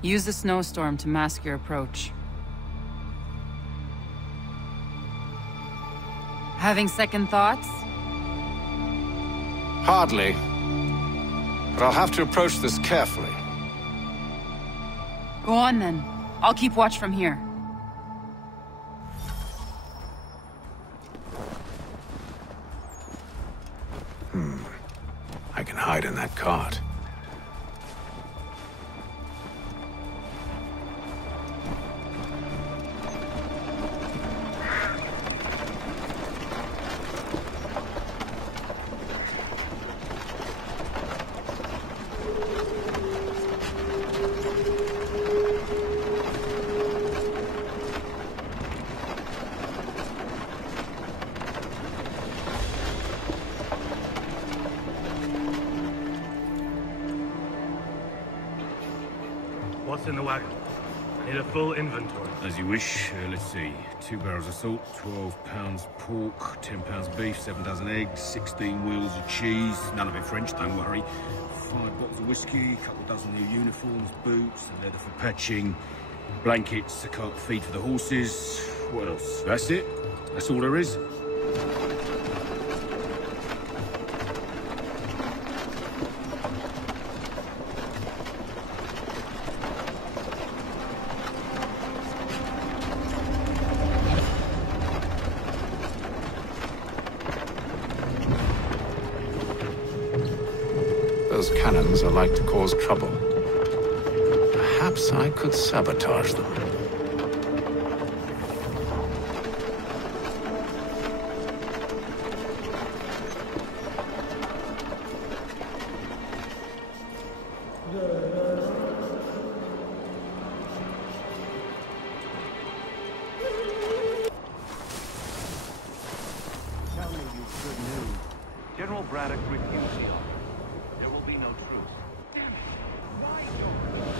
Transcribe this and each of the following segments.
Use the snowstorm to mask your approach. Having second thoughts? Hardly. But I'll have to approach this carefully. Go on then. I'll keep watch from here. I can hide in that cart. What's in the wagon? I need a full inventory. As you wish. Let's see. 2 barrels of salt, 12 pounds pork, 10 pounds beef, 7 dozen eggs, 16 wheels of cheese. None of it French, don't worry. 5 bottles of whiskey, a couple dozen new uniforms, boots, and leather for patching, blankets, a cart feed for the horses. What else? That's it. That's all there is. Those cannons are like to cause trouble. Perhaps I could sabotage them. Tell me you've good news. General Braddock refused the offer. There will be no truce. Damn it! Why, George?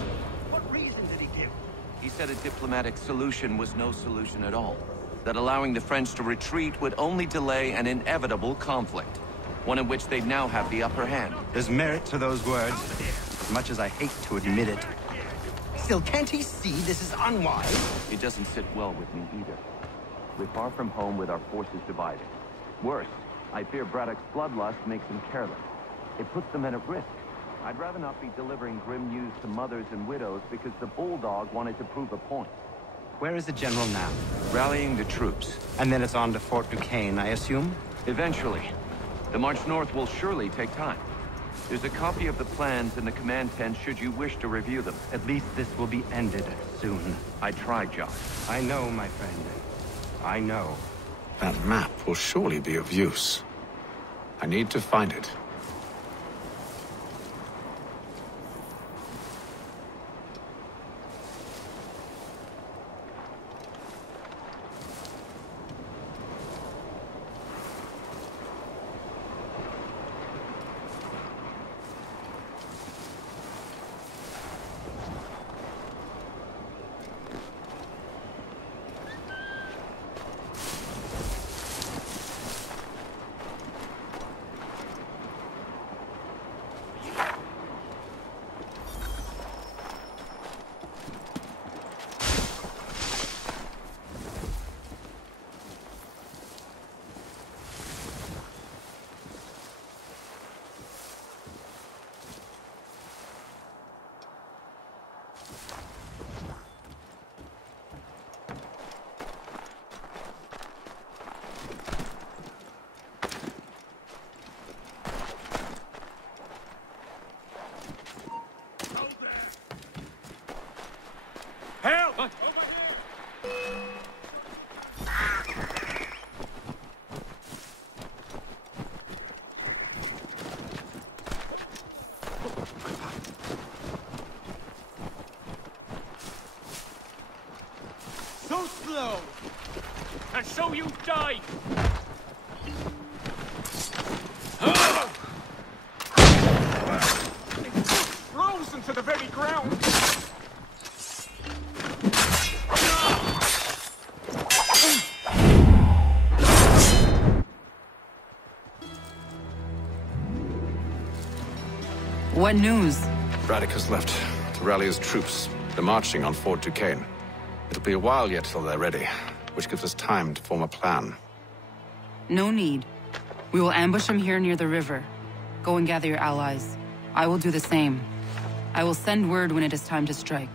What reason did he give? He said a diplomatic solution was no solution at all. That allowing the French to retreat would only delay an inevitable conflict. One in which they'd now have the upper hand. There's merit to those words, as much as I hate to admit it. Still, can't he see this is unwise? It doesn't sit well with me either. We're far from home with our forces divided. Worse, I fear Braddock's bloodlust makes him careless. It puts the men at risk. I'd rather not be delivering grim news to mothers and widows because the Bulldog wanted to prove a point. Where is the general now? Rallying the troops. And then it's on to Fort Duquesne, I assume? Eventually. The march north will surely take time. There's a copy of the plans in the command tent should you wish to review them. At least this will be ended soon. I tried, Josh. I know, my friend. I know. That map will surely be of use. I need to find it. Help! So slow! And so you die! Frozen to the very ground! What news? Braddock has left to rally his troops. They're marching on Fort Duquesne. It'll be a while yet till they're ready, which gives us time to form a plan. No need. We will ambush them here near the river. Go and gather your allies. I will do the same. I will send word when it is time to strike.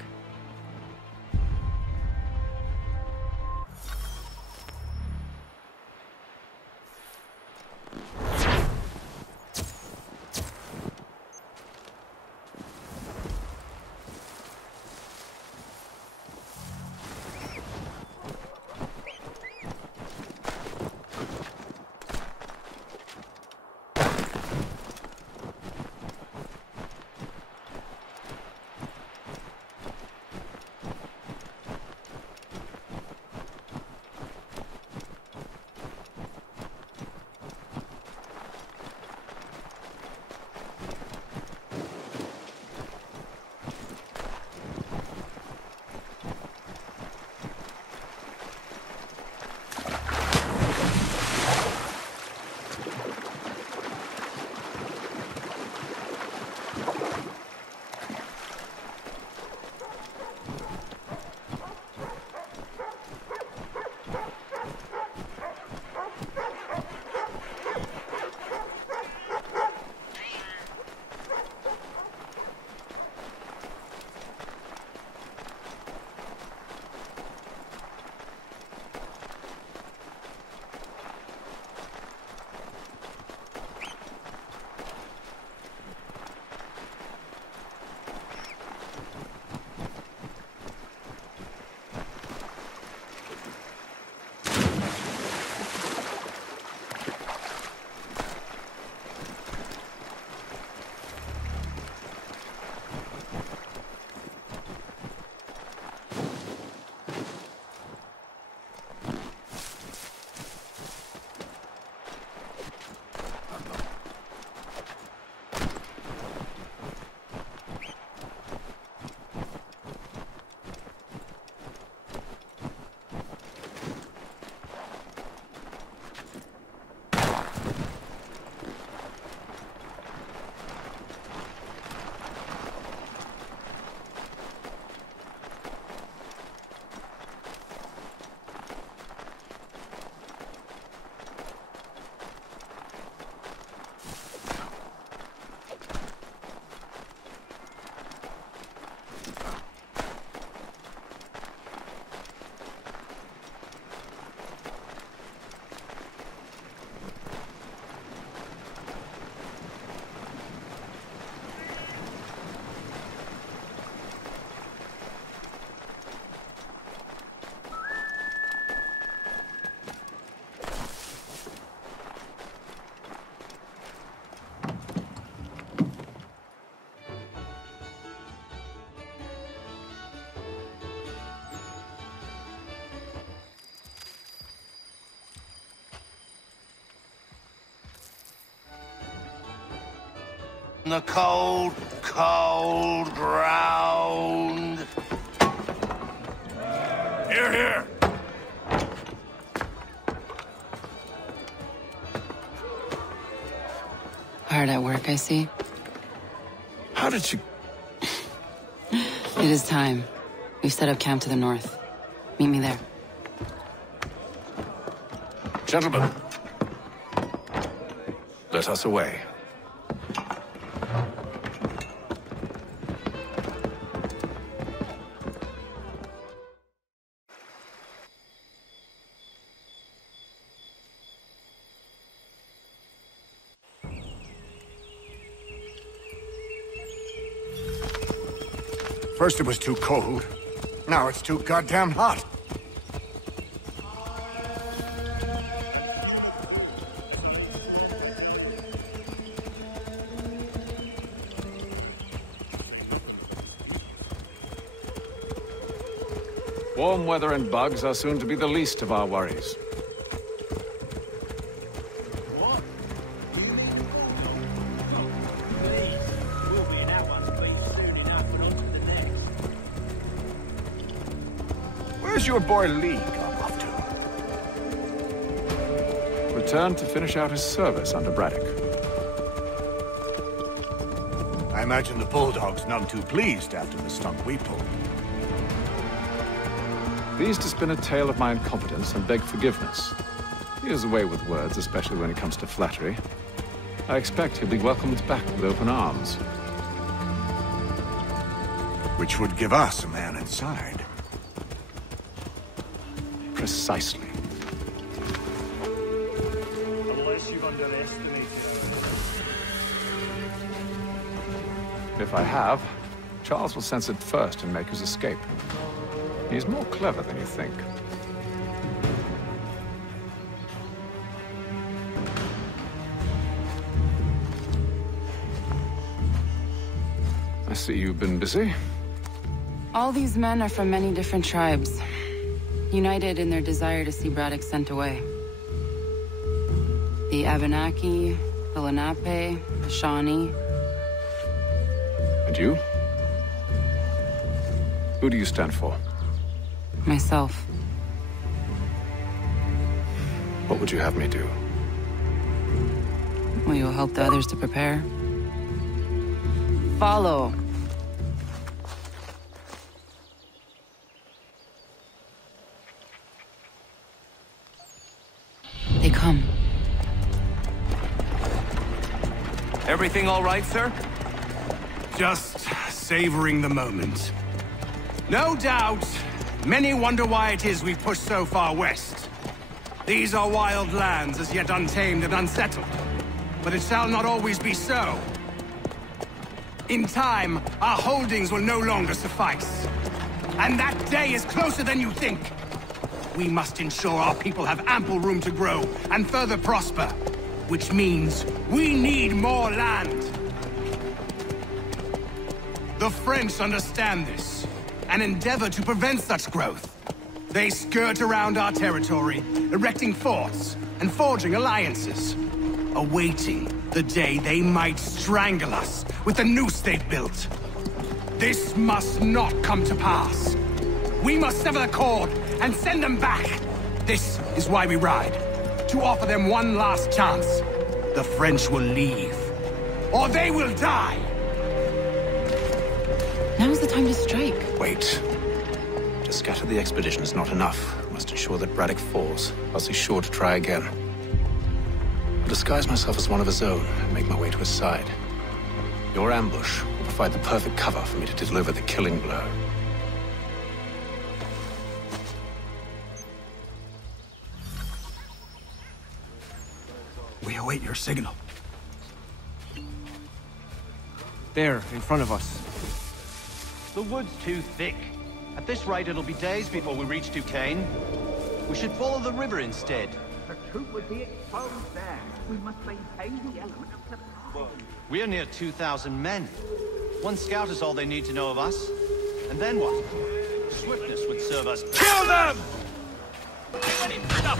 The cold, cold ground. Here, here. Hard at work, I see. How did you... It is time. We've set up camp to the north. Meet me there. Gentlemen, let us away. First it was too cold. Now it's too goddamn hot. Warm weather and bugs are soon to be the least of our worries. Where's your boy Lee gone off to? Returned to finish out his service under Braddock. I imagine the Bulldog's none too pleased after the stunt we pulled. Pleased to spin a tale of my incompetence and beg forgiveness. He is away with words, especially when it comes to flattery. I expect he'll be welcomed back with open arms. Which would give us a man inside. Precisely. Unless you've underestimated our... If I have, Charles will sense it first and make his escape. He's more clever than you think. I see you've been busy. All these men are from many different tribes, united in their desire to see Braddock sent away. The Abenaki, the Lenape, the Shawnee. And you? Who do you stand for? Myself. What would you have me do? Will you help the others to prepare? Follow. They come. Everything all right, sir? Just savoring the moment. No doubt, many wonder why it is we've pushed so far west. These are wild lands, as yet untamed and unsettled. But it shall not always be so. In time, our holdings will no longer suffice. And that day is closer than you think. We must ensure our people have ample room to grow and further prosper. Which means we need more land. The French understand this, and endeavor to prevent such growth. They skirt around our territory, erecting forts and forging alliances, awaiting the day they might strangle us with the noose they've built. This must not come to pass. We must sever the cord and send them back. This is why we ride, to offer them one last chance. The French will leave, or they will die. Now is the time to strike. Wait. To scatter the expedition is not enough. We must ensure that Braddock falls, else he's sure to try again. I'll disguise myself as one of his own and make my way to his side. Your ambush will provide the perfect cover for me to deliver the killing blow. We await your signal. There, in front of us. The wood's too thick. At this rate, it'll be days before we reach Duquesne. We should follow the river instead. The troop would be exposed there. We must maintain the element of surprise. We're near 2,000 men. One scout is all they need to know of us. And then what? Swiftness would serve us. Kill them! Now!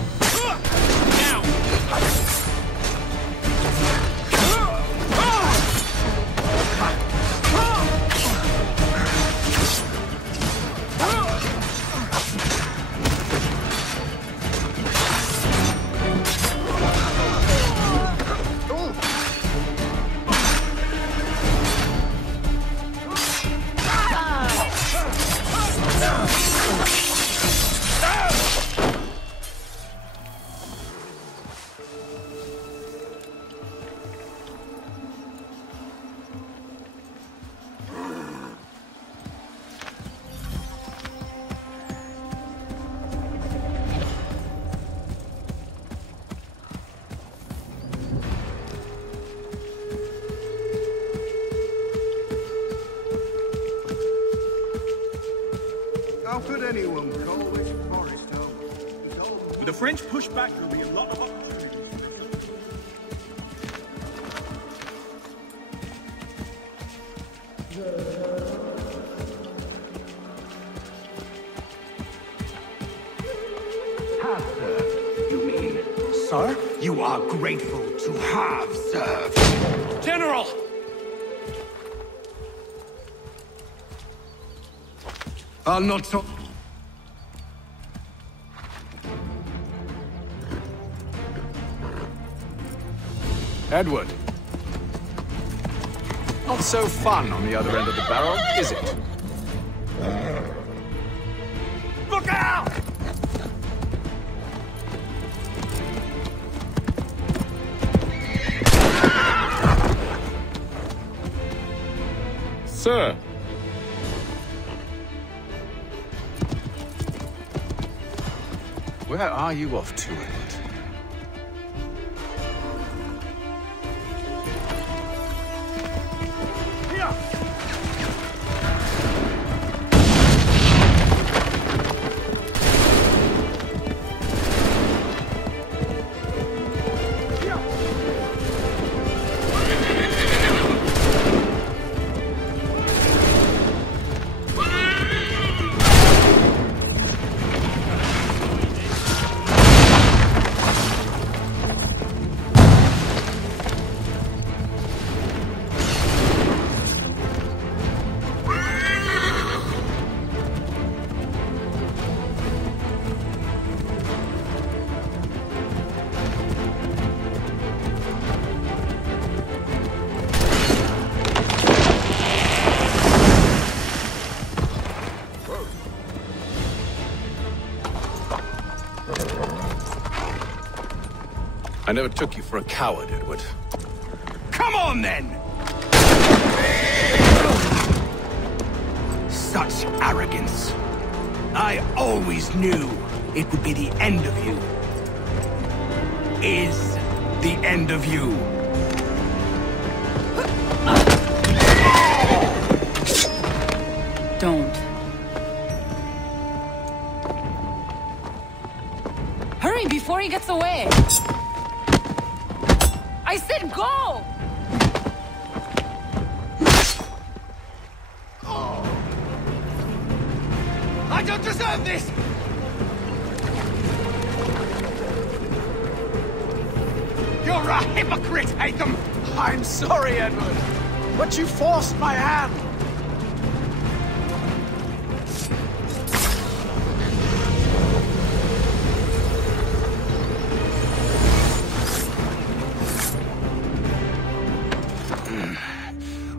How could anyone call this forest home? With the French push back, there'll be a lot of opportunities. Have served, you mean? Sir? You are grateful to have served. General! I'll not talk. Edward. Not so fun on the other end of the barrel, is it? Look out! Sir! Where are you off to, Edward? I never took you for a coward, Edward. Come on, then! Such arrogance. I always knew it would be the end of you. Is the end of you. Don't. Hurry before he gets away! I said go! I don't deserve this! You're a hypocrite, Hatham! I'm sorry, Edward, but you forced my hand.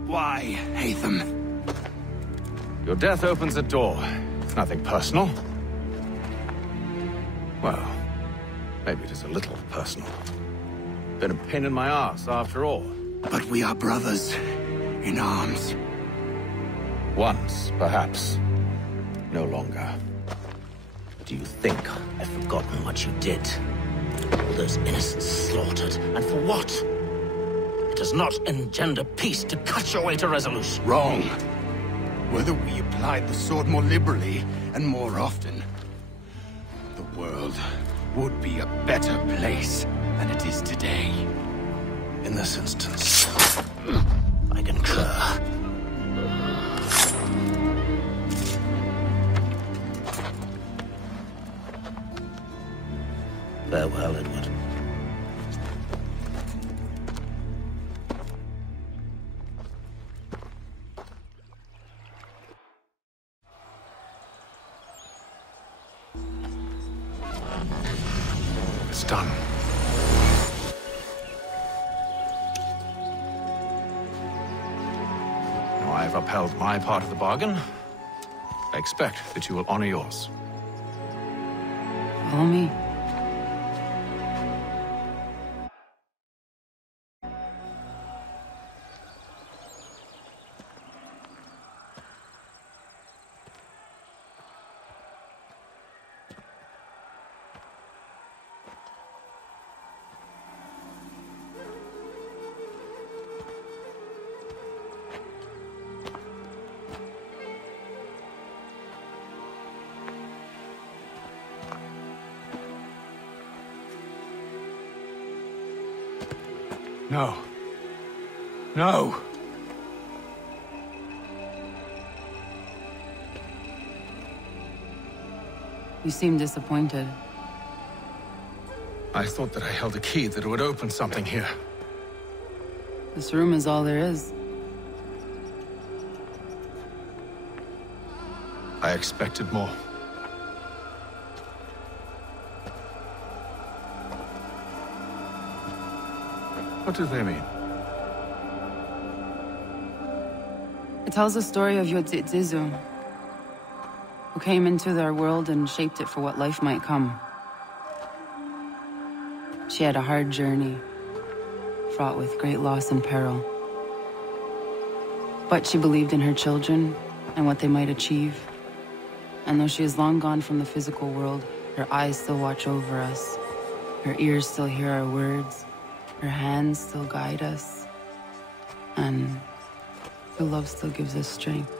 Why, Hatham? Your death opens a door. It's nothing personal. Well, maybe it is a little personal. Been a pain in my ass, after all. But we are brothers in arms. Once, perhaps. No longer. Do you think I've forgotten what you did? All those innocents slaughtered, and for what? It does not engender peace to cut your way to resolution. Wrong. Whether we applied the sword more liberally and more often, the world would be a better place than it is today. In this instance, I concur. Farewell, Edward. It's done. Now I've upheld my part of the bargain. I expect that you will honor yours. Follow me. No. No! You seem disappointed. I thought that I held a key that would open something here. This room is all there is. I expected more. What do they mean? It tells the story of Yodzizu, who came into their world and shaped it for what life might come. She had a hard journey, fraught with great loss and peril. But she believed in her children and what they might achieve. And though she is long gone from the physical world, her eyes still watch over us. Her ears still hear our words. Her hands still guide us. And her love still gives us strength.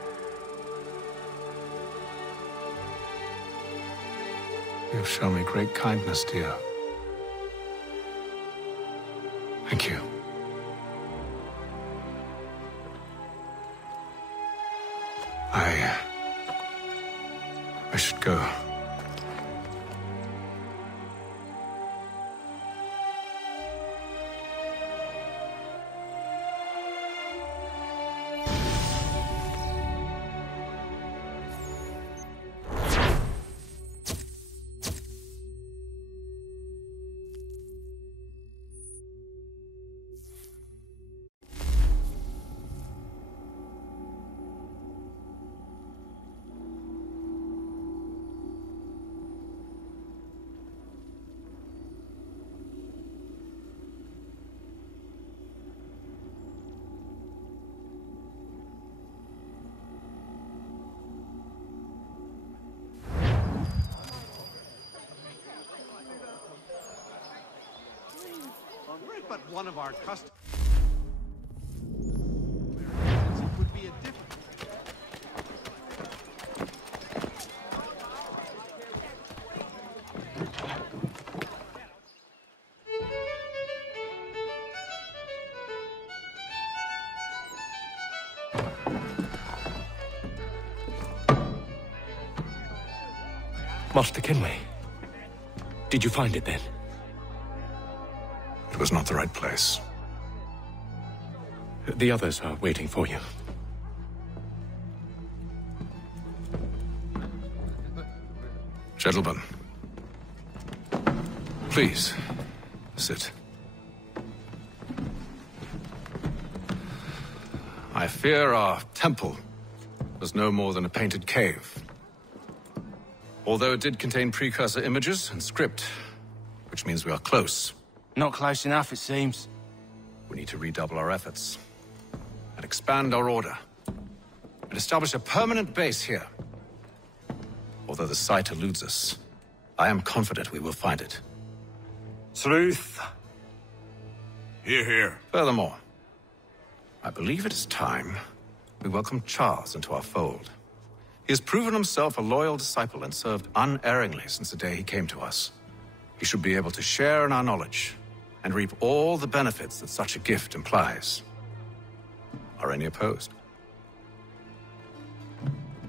You have shown me great kindness, dear. Thank you. I should go. But one of our customers. It would be a different. Master Kenway, did you find it then? It was not the right place. The others are waiting for you. Gentlemen, please, sit. I fear our temple was no more than a painted cave. Although it did contain precursor images and script, which means we are close. Not close enough, it seems. We need to redouble our efforts and expand our order and establish a permanent base here. Although the site eludes us, I am confident we will find it. Truth. Hear, hear. Furthermore, I believe it is time we welcome Charles into our fold. He has proven himself a loyal disciple and served unerringly since the day he came to us. He should be able to share in our knowledge and reap all the benefits that such a gift implies. Are any opposed?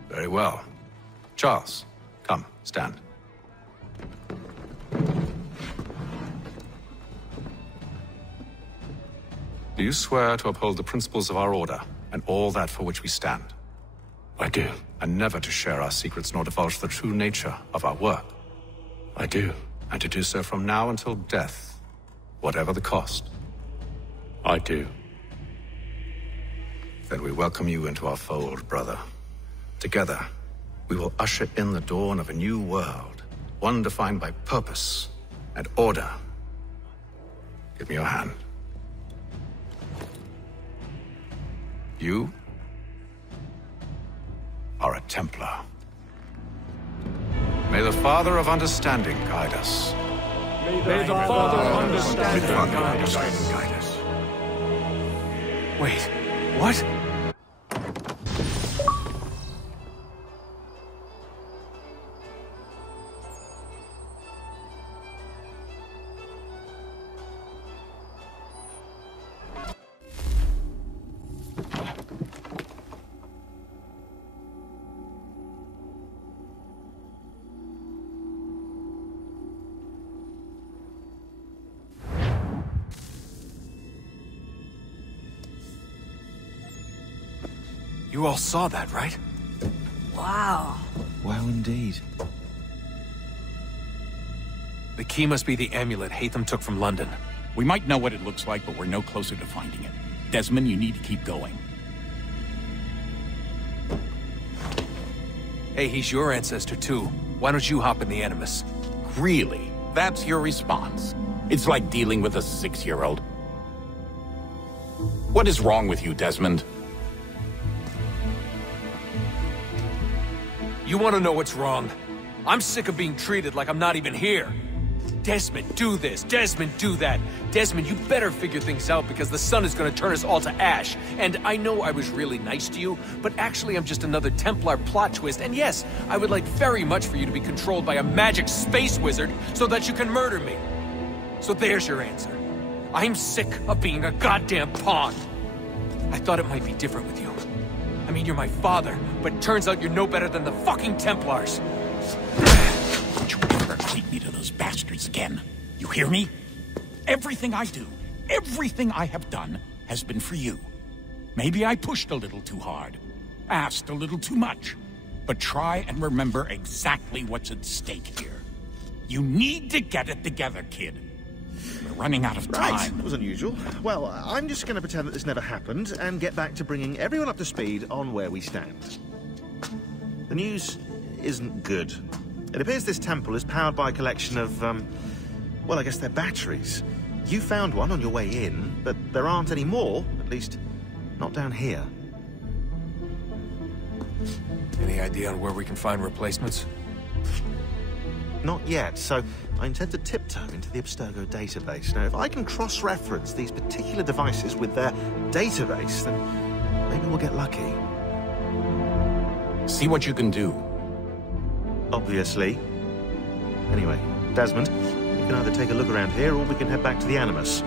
Very well. Charles, come, stand. Do you swear to uphold the principles of our order and all that for which we stand? I do. And never to share our secrets nor divulge the true nature of our work? I do. And to do so from now until death, whatever the cost? I do. Then we welcome you into our fold, brother. Together, we will usher in the dawn of a new world, one defined by purpose and order. Give me your hand. You are a Templar. May the Father of Understanding guide us. May the Father of Understanding guide us. Wait, what? You all saw that, right? Wow. Wow, indeed. The key must be the amulet Hatham took from London. We might know what it looks like, but we're no closer to finding it. Desmond, you need to keep going. Hey, he's your ancestor too. Why don't you hop in the Animus? Really? That's your response? It's like dealing with a 6-year-old. What is wrong with you, Desmond? You want to know what's wrong? I'm sick of being treated like I'm not even here. Desmond, do this. Desmond, do that. Desmond, you better figure things out because the sun is going to turn us all to ash. And I know I was really nice to you, but actually I'm just another Templar plot twist. And yes, I would like very much for you to be controlled by a magic space wizard so that you can murder me. So there's your answer. I'm sick of being a goddamn pawn. I thought it might be different with you. I mean, you're my father, but turns out you're no better than the fucking Templars. Don't you ever equate me to those bastards again. You hear me? Everything I do, everything I have done, has been for you. Maybe I pushed a little too hard, asked a little too much, but try and remember exactly what's at stake here. You need to get it together, kid. We're running out of time. Right, that was unusual. Well, I'm just going to pretend that this never happened and get back to bringing everyone up to speed on where we stand. The news isn't good. It appears this temple is powered by a collection of, well, I guess they're batteries. You found one on your way in, but there aren't any more, at least not down here. Any idea on where we can find replacements? Not yet, so I intend to tiptoe into the Abstergo database. Now, if I can cross-reference these particular devices with their database, then maybe we'll get lucky. See what you can do. Obviously. Anyway, Desmond, you can either take a look around here or we can head back to the Animus.